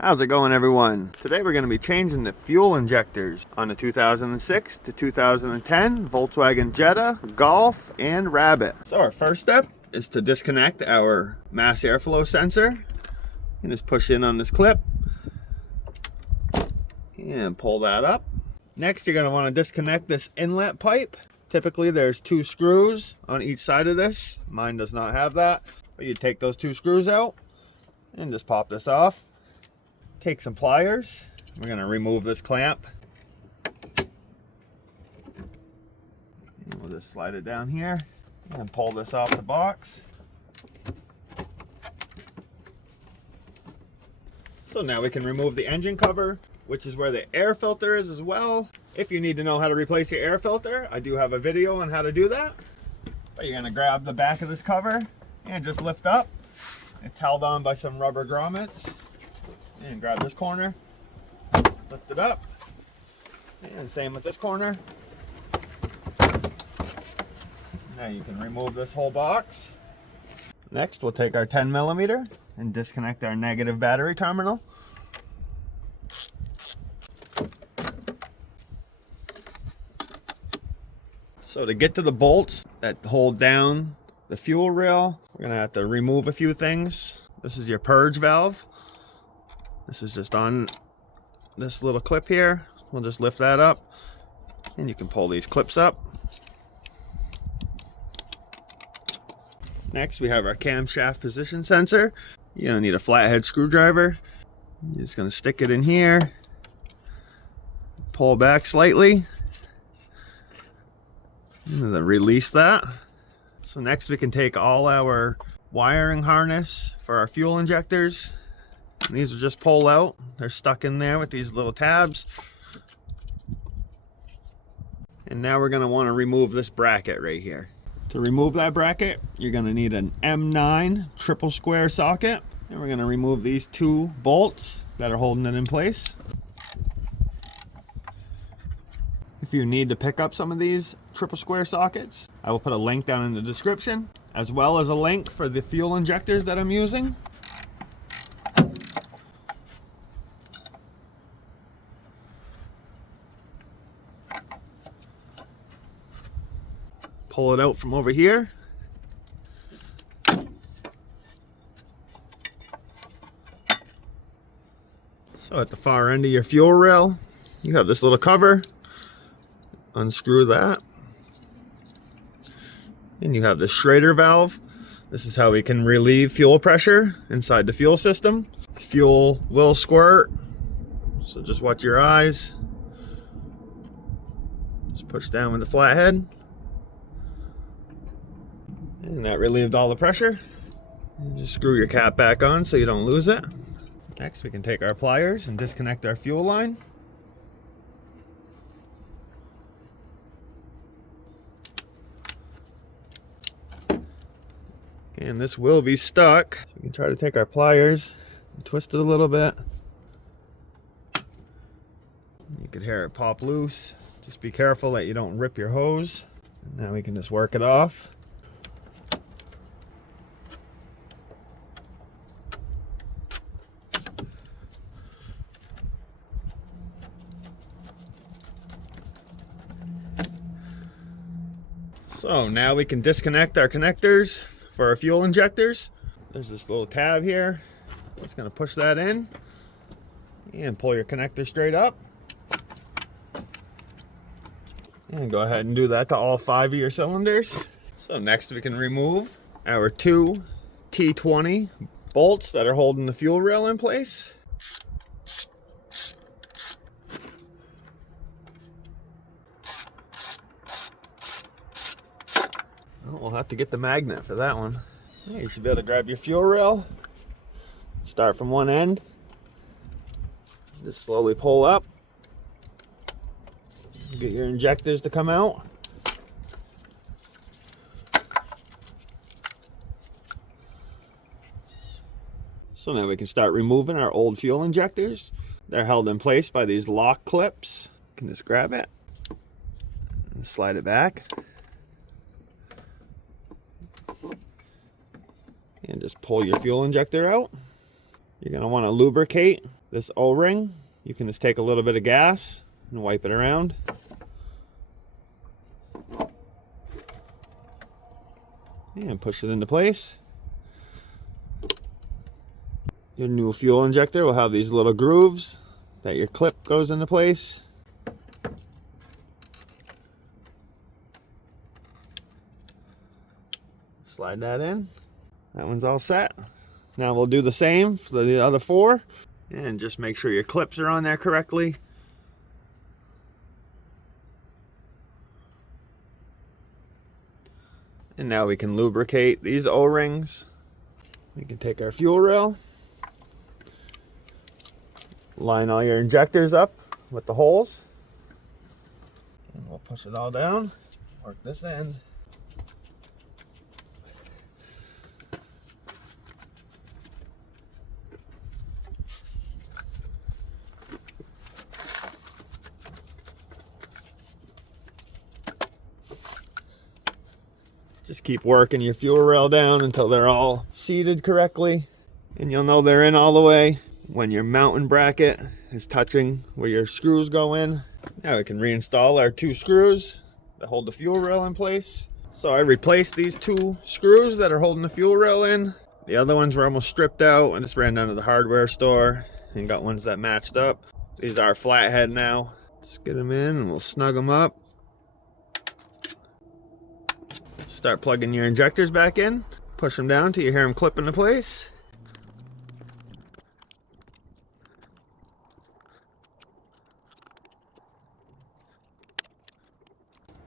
How's it going, everyone? Today we're going to be changing the fuel injectors on the 2006 to 2010 Volkswagen Jetta, Golf, and Rabbit. So our first step is to disconnect our mass airflow sensor. And just push in on this clip and pull that up. Next, you're going to want to disconnect this inlet pipe. Typically there's 2 screws on each side of this. Mine does not have that. But you take those 2 screws out and just pop this off. Take some pliers. We're going to remove this clamp. And we'll just slide it down here and pull this off the box. So now we can remove the engine cover, which is where the air filter is as well. If you need to know how to replace your air filter, I do have a video on how to do that. But you're going to grab the back of this cover and just lift up. It's held on by some rubber grommets. And grab this corner, lift it up, and same with this corner. Now you can remove this whole box. Next, we'll take our 10mm and disconnect our negative battery terminal. So to get to the bolts that hold down the fuel rail, we're going to have to remove a few things. This is your purge valve. This is just on this little clip here. We'll just lift that up and you can pull these clips up. Next, we have our camshaft position sensor. You're gonna need a flathead screwdriver. You're just gonna stick it in here, pull back slightly, and then release that. So next we can take all our wiring harness for our fuel injectors. And these will just pull out. They're stuck in there with these little tabs. And now we're going to want to remove this bracket right here. To remove that bracket, you're going to need an M9 triple square socket. And we're going to remove these 2 bolts that are holding it in place. If you need to pick up some of these triple square sockets, I will put a link down in the description, as well as a link for the fuel injectors that I'm using. Pull it out from over here. So at the far end of your fuel rail, you have this little cover. Unscrew that. And you have the Schrader valve. This is how we can relieve fuel pressure inside the fuel system. Fuel will squirt, so just watch your eyes. Just push down with the flathead. And that relieved all the pressure. And just screw your cap back on so you don't lose it. Next, we can take our pliers and disconnect our fuel line. And this will be stuck. So we can try to take our pliers and twist it a little bit. You could hear it pop loose. Just be careful that you don't rip your hose. And now we can just work it off. So now we can disconnect our connectors for our fuel injectors. There's this little tab here. Just gonna push that in and pull your connector straight up. And go ahead and do that to all 5 of your cylinders. So next we can remove our 2 T20 bolts that are holding the fuel rail in place. We'll have to get the magnet for that one. Yeah, you should be able to grab your fuel rail, start from one end, just slowly pull up, get your injectors to come out. So now we can start removing our old fuel injectors. They're held in place by these lock clips. You can just grab it and slide it back. And just pull your fuel injector out. You're going to want to lubricate This O-ring, you can just take a little bit of gas and wipe it around. And push it into place. Your new fuel injector will have these little grooves that your clip goes into place. Slide that in. That one's all set. Now we'll do the same for the other 4. And just make sure your clips are on there correctly. And now we can lubricate these O-rings. We can take our fuel rail, line all your injectors up with the holes, and we'll push it all down, work this end. Just keep working your fuel rail down until they're all seated correctly, and you'll know they're in all the way when your mounting bracket is touching where your screws go in. Now we can reinstall our 2 screws that hold the fuel rail in place. So I replaced these 2 screws that are holding the fuel rail in. The other ones were almost stripped out. I just ran down to the hardware store and got ones that matched up. These are flathead now. Just get them in and we'll snug them up. Start plugging your injectors back in. Push them down till you hear them clip into place.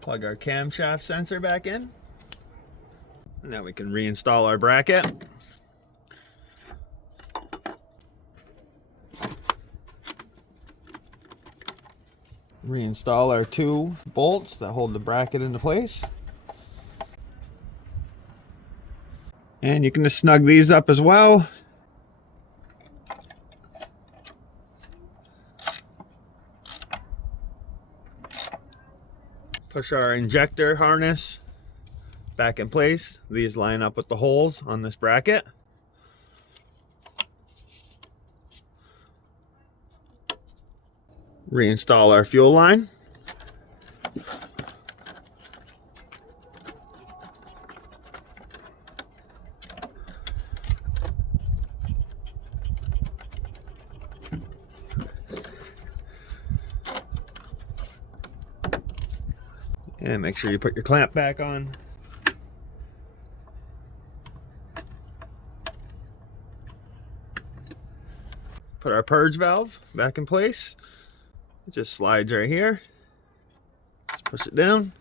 Plug our camshaft sensor back in. Now we can reinstall our bracket. Reinstall our 2 bolts that hold the bracket into place. And you can just snug these up as well. Push our injector harness back in place. These line up with the holes on this bracket. Reinstall our fuel line. And make sure you put your clamp back on. Put our purge valve back in place. It just slides right here. Just push it down.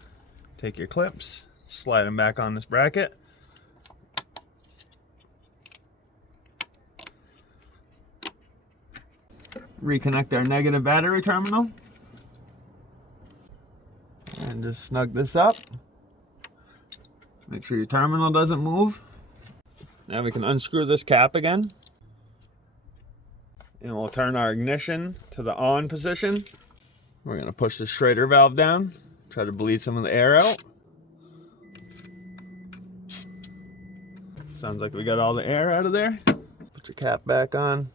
Take your clips, slide them back on this bracket. Reconnect our negative battery terminal. And just snug this up. Make sure your terminal doesn't move. Now we can unscrew this cap again. And we'll turn our ignition to the on position. We're going to push the Schrader valve down. Try to bleed some of the air out. Sounds like we got all the air out of there. Put your cap back on.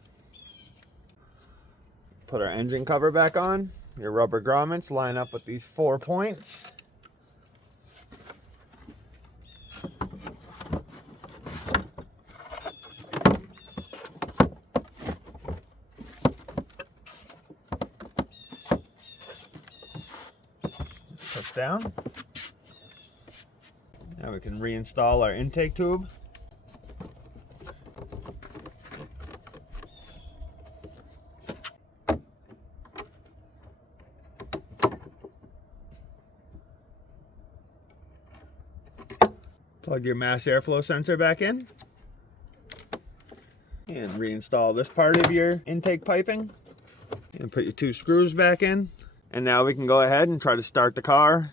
Put our engine cover back on. Your rubber grommets line up with these 4 points. Push down. Now we can reinstall our intake tube. Plug your mass airflow sensor back in. And reinstall this part of your intake piping. And put your 2 screws back in. And now we can go ahead and try to start the car.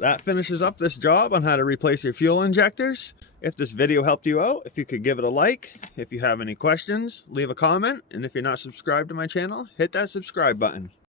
That finishes up this job on how to replace your fuel injectors. If this video helped you out, if you could give it a like. If you have any questions, leave a comment. And if you're not subscribed to my channel, hit that subscribe button.